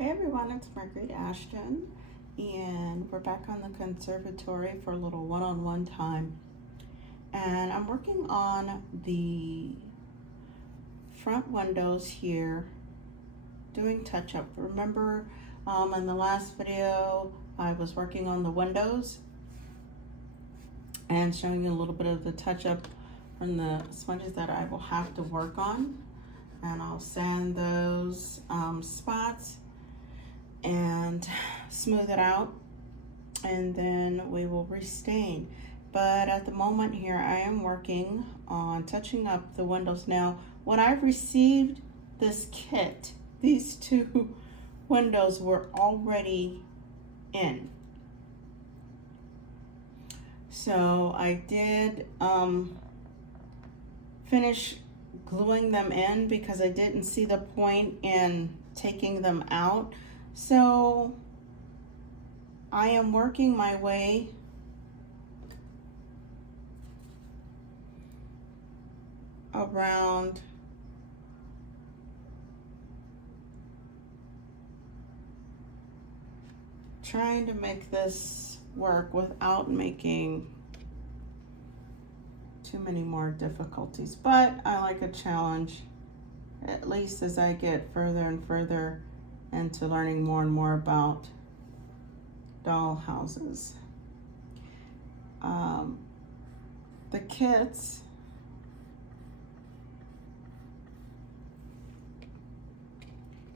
Hey everyone, it's Margaret Ashton, and we're back on the Conservatory for a little one-on-one time. And I'm working on the front windows here, doing touch-up. Remember, in the last video, I was working on the windows and showing you a little bit of the touch-up on the smudges that I will have to work on. And I'll sand those spots and smooth it out, and then we will restain. But at the moment here, I am working on touching up the windows. Now, when I received this kit, these two windows were already in. So I did finish gluing them in because I didn't see the point in taking them out. So I am working my way around trying to make this work without making too many more difficulties. But I like a challenge, at least as I get further and further into learning more and more about dollhouses. The kits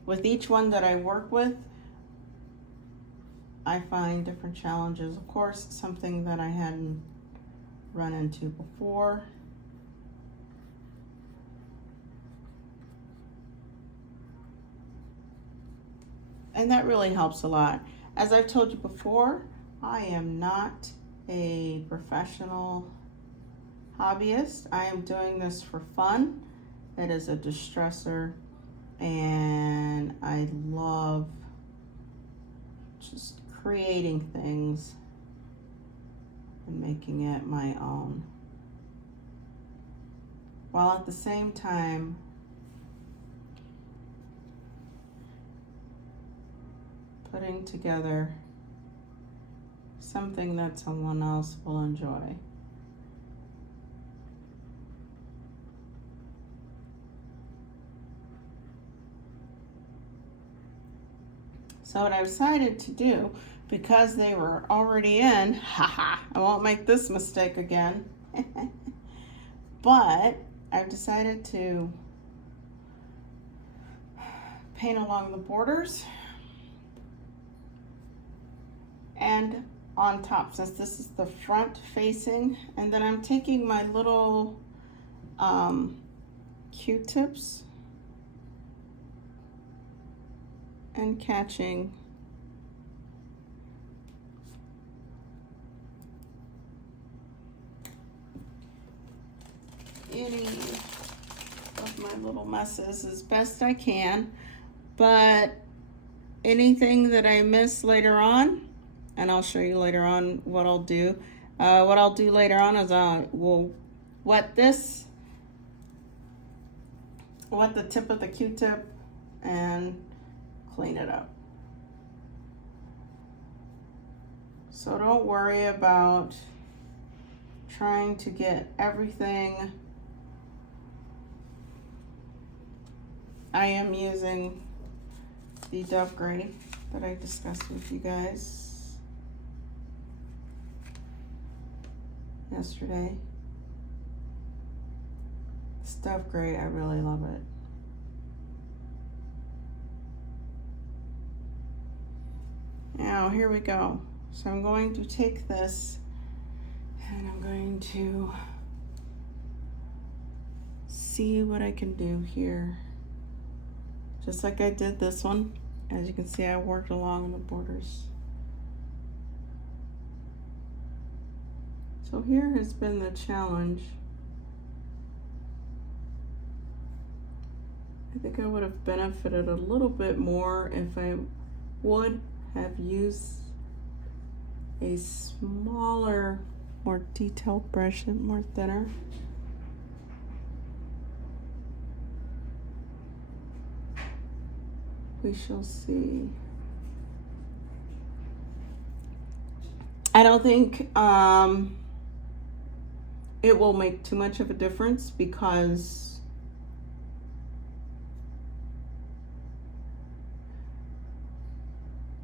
with each one that I work with, I find different challenges. Of course, something that I hadn't run into before. And that really helps a lot. As I've told you before, I am not a professional hobbyist. I am doing this for fun. It is a distressor, and I love just creating things and making it my own, while at the same time putting together something that someone else will enjoy. So what I decided to do, because they were already in, I won't make this mistake again, but I've decided to paint along the borders and on top, since this is the front facing. And then I'm taking my little Q-tips and catching any of my little messes as best I can. But anything that I miss later on, and I'll show you later on what I'll do. What I'll do later on is I will wet the tip of the Q-tip and clean it up. So don't worry about trying to get everything. I am using the Dove Gray that I discussed with you guys yesterday. This Dove Gray, I really love it. Now, here we go. So I'm going to take this and I'm going to see what I can do here. Just like I did this one. As you can see, I worked along the borders. So here has been the challenge. I think I would have benefited a little bit more if I would have used a smaller, more detailed brush and more thinner. We shall see. I don't think it will make too much of a difference because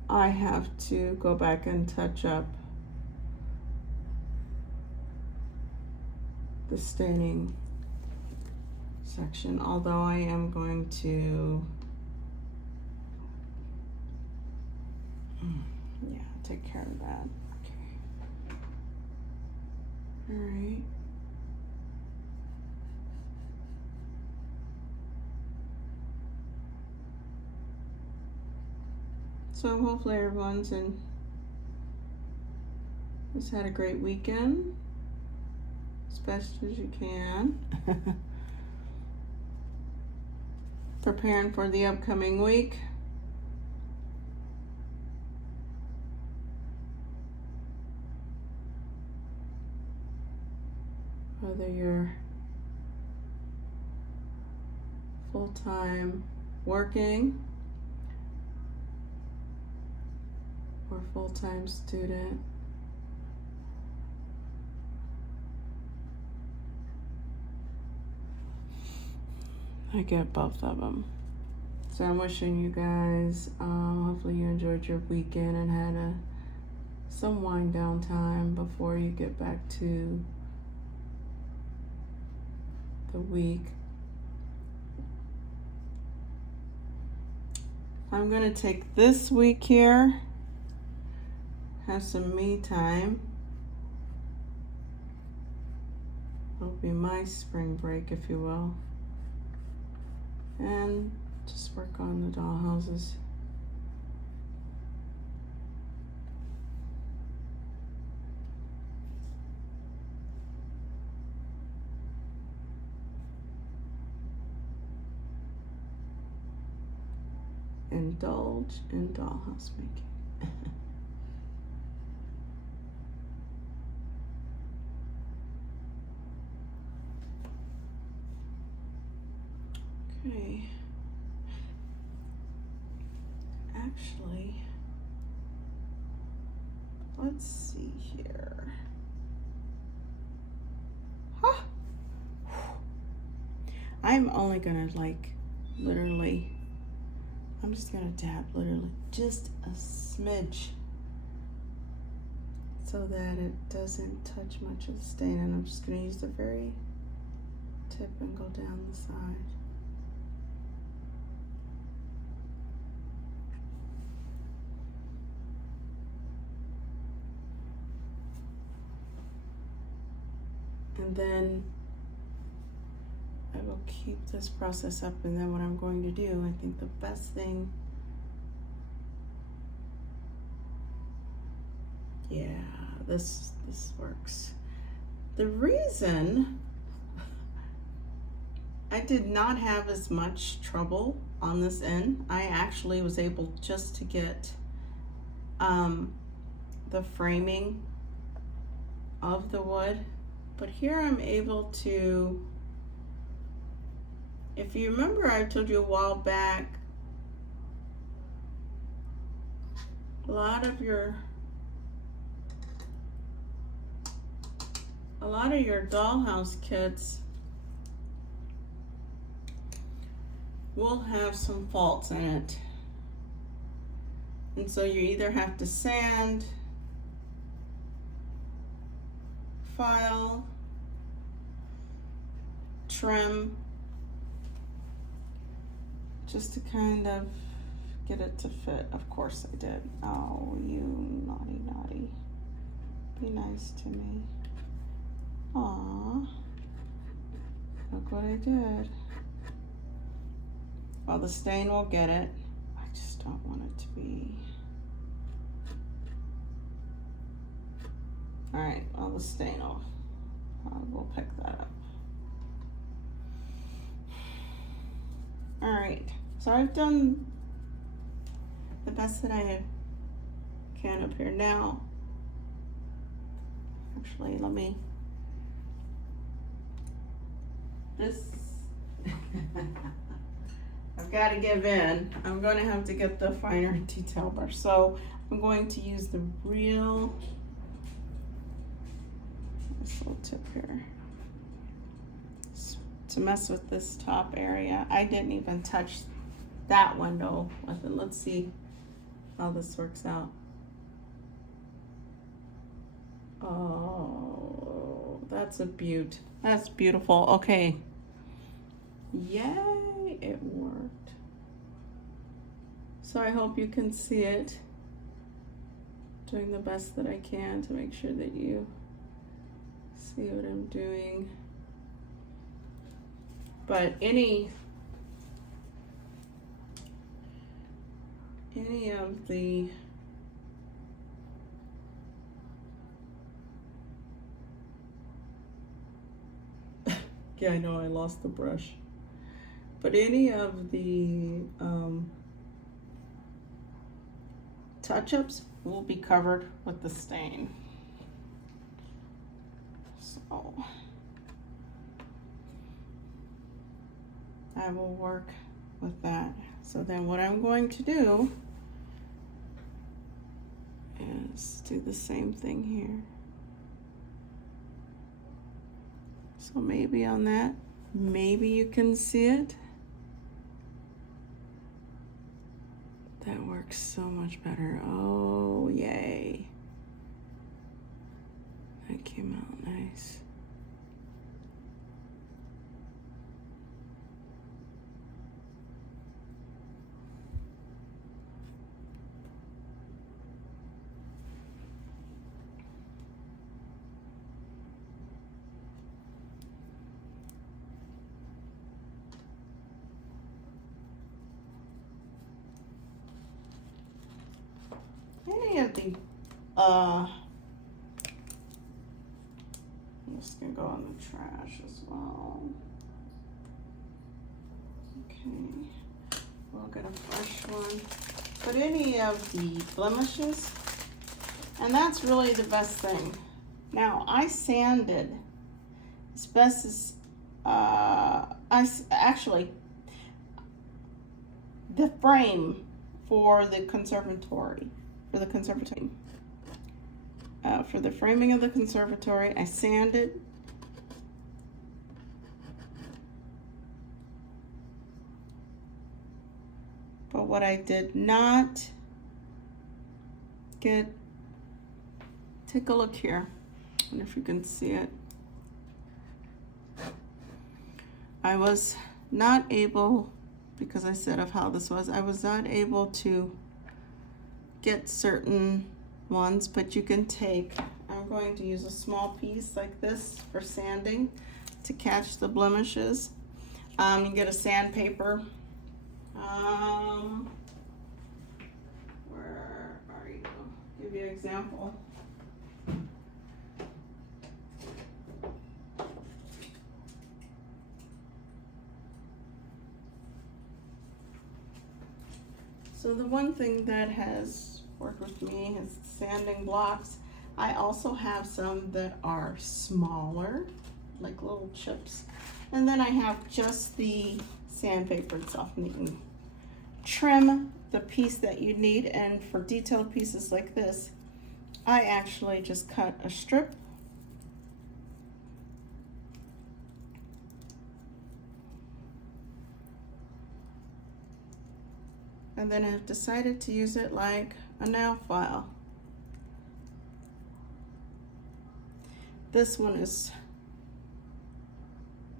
I have to go back and touch up the staining section, although I am going to take care of that. Okay. All right. So hopefully everyone's has had a great weekend, as best as you can. Preparing for the upcoming week. Whether you're full-time working or full-time student. I get both of them. So I'm wishing you guys, hopefully you enjoyed your weekend and had some wind down time before you get back to the week. I'm gonna take this week here, have some me time. It'll be my spring break, if you will. And just work on the dollhouses. Indulge in dollhouse making. Okay. Actually, let's see here. Huh. I'm only gonna literally, I'm just gonna dab literally just a smidge so that it doesn't touch much of the stain, and I'm just gonna use the very tip and go down the side. And then I will keep this process up, and then what I'm going to do, I think the best thing, yeah, this works. The reason I did not have as much trouble on this end, I actually was able just to get the framing of the wood. But here I'm able to, if you remember, I told you a while back, a lot of your dollhouse kits will have some faults in it. And so you either have to sand, file, trim, just to kind of get it to fit. Of course I did. Oh, you naughty. Be nice to me. Aw, look what I did. Well, the stain will get it. I just don't want it to be. All right, well, the stain off. We'll pick that up. All right, so I've done the best that I can up here. Now, actually, let me, this, I've I've got to give in. I'm going to have to get the finer detail brush. So I'm going to use the real, this little tip here, to mess with this top area. I didn't even touch that window with it. Let's see how this works out. Oh, that's a beaut. That's beautiful. Okay. Yay, it worked. So I hope you can see it. Doing the best that I can to make sure that you see what I'm doing. But any of the yeah, I know I lost the brush. But any of the touch-ups will be covered with the stain. So I will work with that. So then what I'm going to do is do the same thing here. So maybe on that, maybe you can see it. That works so much better. Oh, yay. That came out nice. Any of the, I'm just gonna go on the trash as well. Okay, we'll get a fresh one. But any of the blemishes, and that's really the best thing. Now, I sanded as best as, actually, the frame for the conservatory. For the framing of the conservatory, I sanded. But what I did not get, take a look here. I wonder if you can see it. I was not able, because I said of how this was, I was not able to get certain ones, but you can take, I'm going to use a small piece like this for sanding to catch the blemishes. You get a sandpaper. Where are you? Give you an example. So the one thing that has worked with me is sanding blocks. I also have some that are smaller, like little chips. And then I have just the sandpaper itself, and you can trim the piece that you need. And for detailed pieces like this, I actually just cut a strip. And then I've decided to use it like a nail file. This one is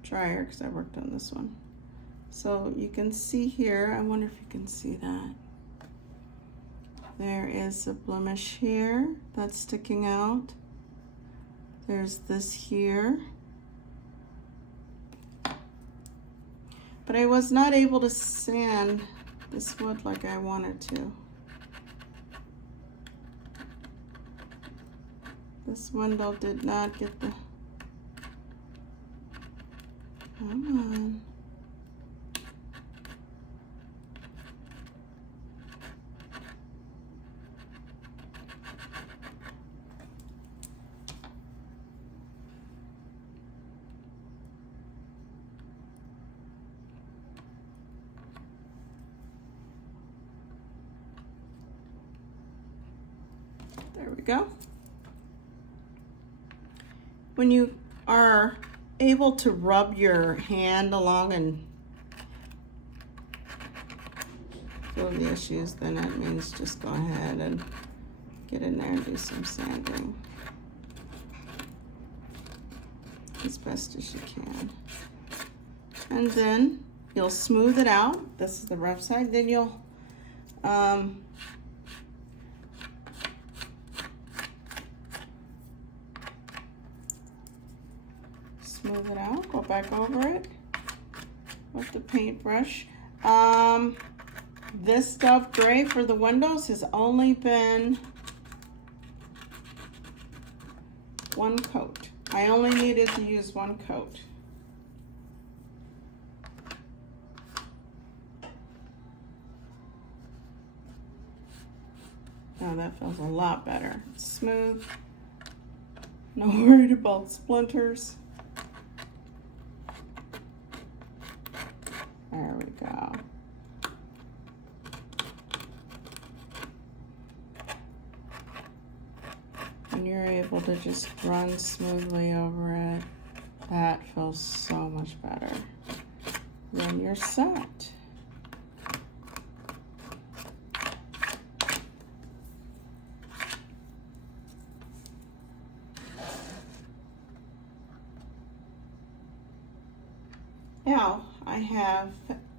drier because I worked on this one. So you can see here, I wonder if you can see that. There is a blemish here that's sticking out. There's this here. But I was not able to sand this wood like I wanted to. This window did not get the, come on. we go. When you are able to rub your hand along and feel the issues, then that means just go ahead and get in there and do some sanding as best as you can. And then you'll smooth it out. This is the rough side. Then you'll smooth it out, go back over it with the paintbrush. This Dove Gray for the windows has only been one coat. I only needed to use one coat. Now that feels a lot better. It's smooth. No worried about splinters. There we go. And you're able to just run smoothly over it. That feels so much better. Then you're set. Now I have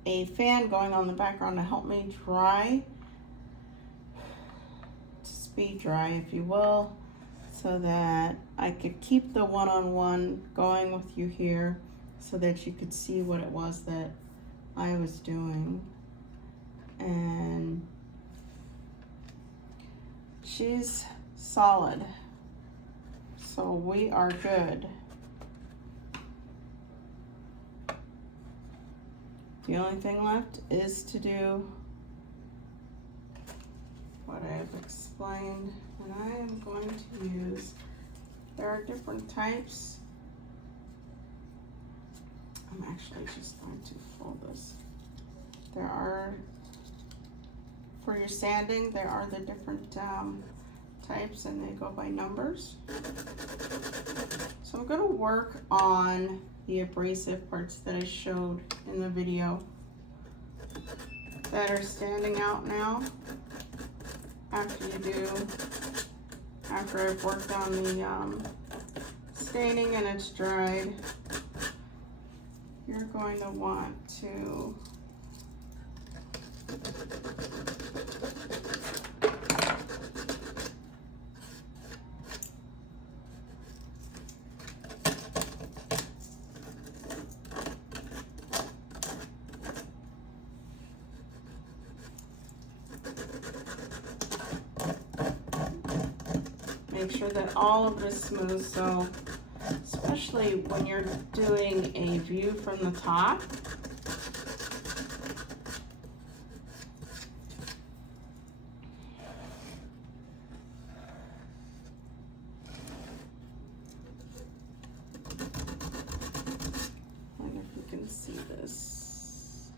a fan going on in the background to help me dry, speed dry if you will, so that I could keep the one-on-one going with you here so that you could see what it was that I was doing. And she's solid, so we are good. The only thing left is to do what I've explained, and I am going to use, there are different types. I'm actually just going to fold this. There are, for your sanding, there are the different types, and they go by numbers. So I'm going to work on the abrasive parts that I showed in the video that are standing out now. After I've worked on the staining and it's dried, you're going to want to make sure that all of this smooth, so especially when you're doing a view from the top, I wonder if you can see this.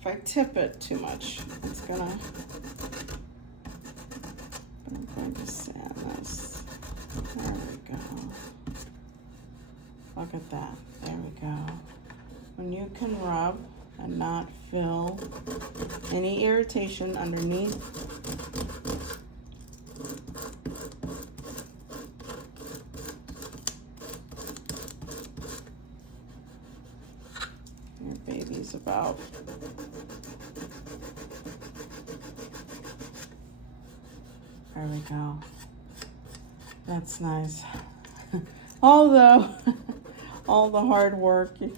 If I tip it too much, it's gonna, I'm going to sand this. There we go. Look at that. There we go. When you can rub and not feel any irritation underneath, your baby's about there we go. That's nice. Although all the hard work, you're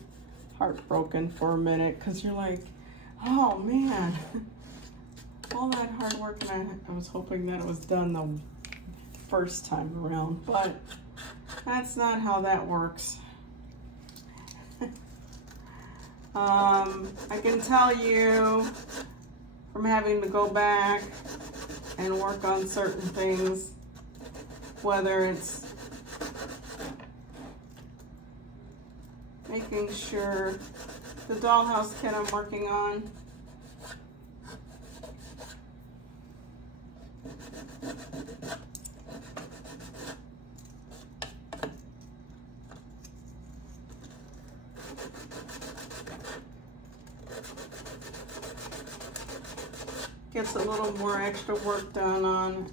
heartbroken for a minute because you're like, oh man, all that hard work, and I was hoping that it was done the first time around, but that's not how that works. I can tell you from having to go back and work on certain things, whether it's making sure the dollhouse kit I'm working on, Gets a little more extra work done on.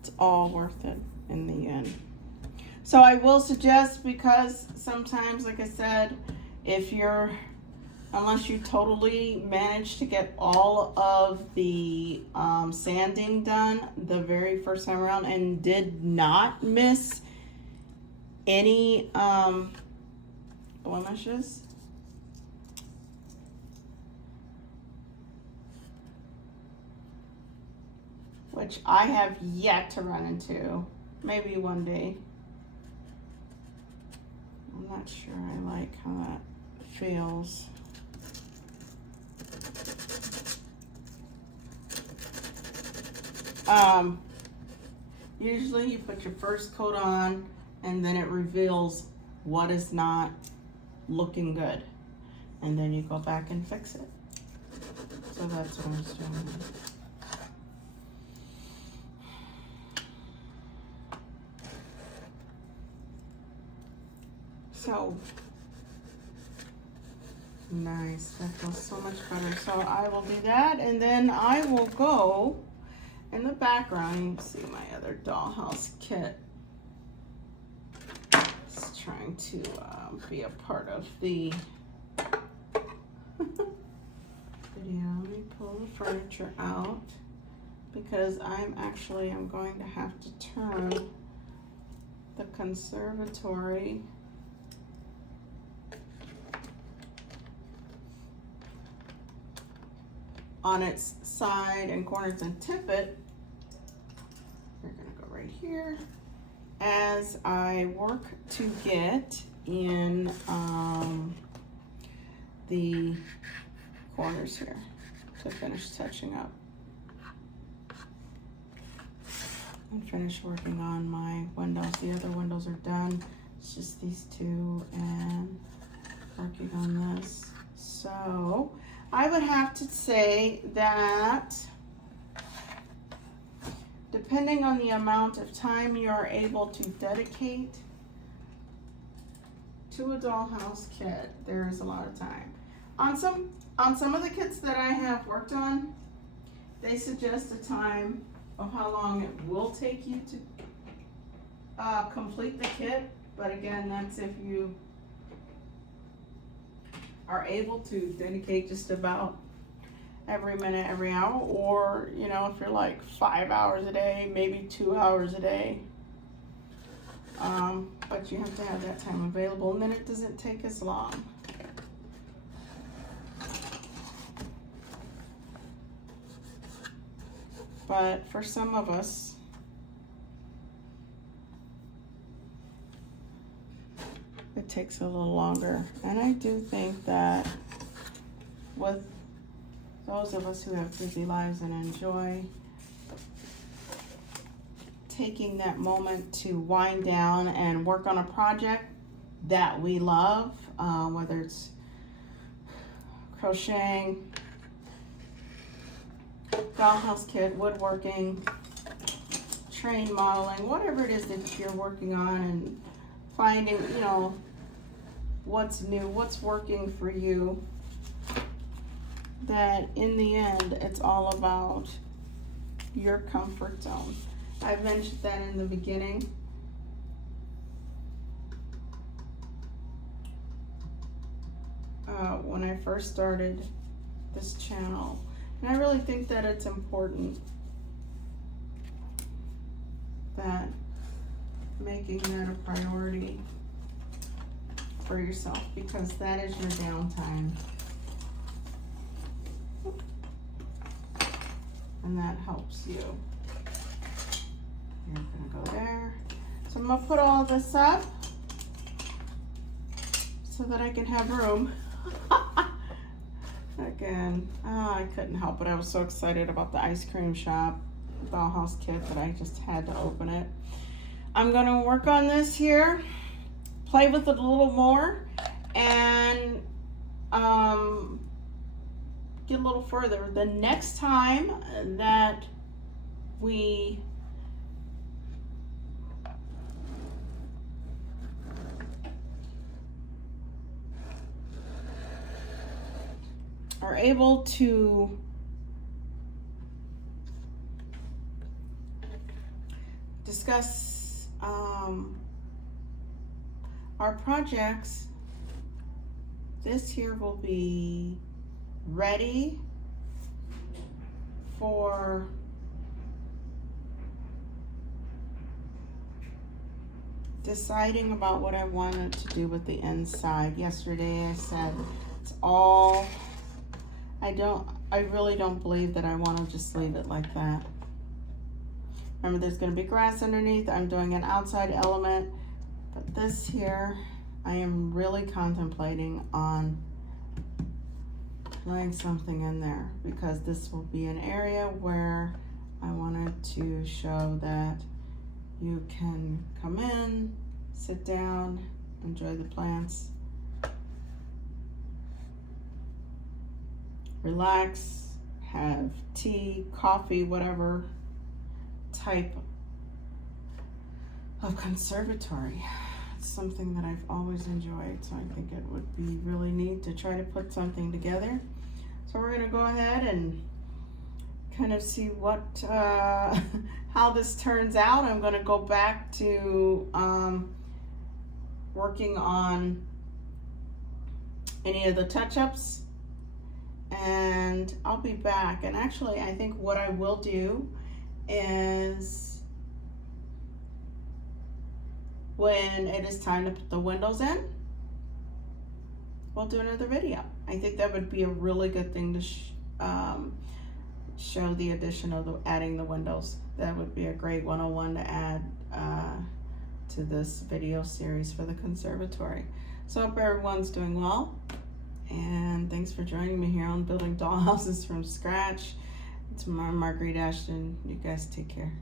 It's all worth it in the end. So I will suggest, because sometimes, like I said, unless you totally manage to get all of the sanding done the very first time around and did not miss any blemishes, which I have yet to run into, maybe one day. I'm not sure I like how that feels. Usually you put your first coat on and then it reveals what is not looking good. And then you go back and fix it. So that's what I'm doing. So nice, that feels so much better. So I will do that, and then I will go in the background. You can see my other dollhouse kit. It's trying to be a part of the video. Let me pull the furniture out because I'm going to have to turn the conservatory on its side and corners and tip it. We're gonna go right here as I work to get in the corners here to finish touching up and finish working on my windows. The other windows are done. It's just these two and working on this. So I would have to say that depending on the amount of time you're able to dedicate to a dollhouse kit, there is a lot of time. On some of the kits that I have worked on, they suggest a time of how long it will take you to complete the kit. But again, that's if you are able to dedicate just about every minute, every hour, or if you're like 5 hours a day, maybe 2 hours a day. But you have to have that time available, and then it doesn't take as long. But for some of us, it takes a little longer. And I do think that with those of us who have busy lives and enjoy taking that moment to wind down and work on a project that we love, whether it's crocheting, dollhouse kit, woodworking, train modeling, whatever it is that you're working on, and finding, what's new, what's working for you, that in the end, it's all about your comfort zone. I mentioned that in the beginning. When I first started this channel. And I really think that it's important that making that a priority for yourself, because that is your downtime. And that helps you. You're gonna go there. So I'm gonna put all this up so that I can have room. Again, I couldn't help it. I was so excited about the ice cream shop dollhouse kit that I just had to open it. I'm gonna work on this here, play with it a little more, and get a little further. The next time that we we're able to discuss our projects, this here will be ready for deciding about what I wanted to do with the inside. Yesterday I said it's all, I really don't believe that I want to just leave it like that. Remember, there's going to be grass underneath. I'm doing an outside element, but this here, I am really contemplating on laying something in there, because this will be an area where I wanted to show that you can come in, sit down, enjoy the plants, relax, have tea, coffee, whatever type of conservatory. It's something that I've always enjoyed, so I think it would be really neat to try to put something together. So we're gonna go ahead and kind of see what how this turns out. I'm gonna go back to working on any of the touch-ups, and I'll be back. And actually, I think what I will do is, when it is time to put the windows in, we'll do another video. I think that would be a really good thing to show the addition of adding the windows. That would be a great 101 to add to this video series for the conservatory. So I hope everyone's doing well, and thanks for joining me here on Building Dollhouses from Scratch. It's Marguerite Ashton. You guys take care.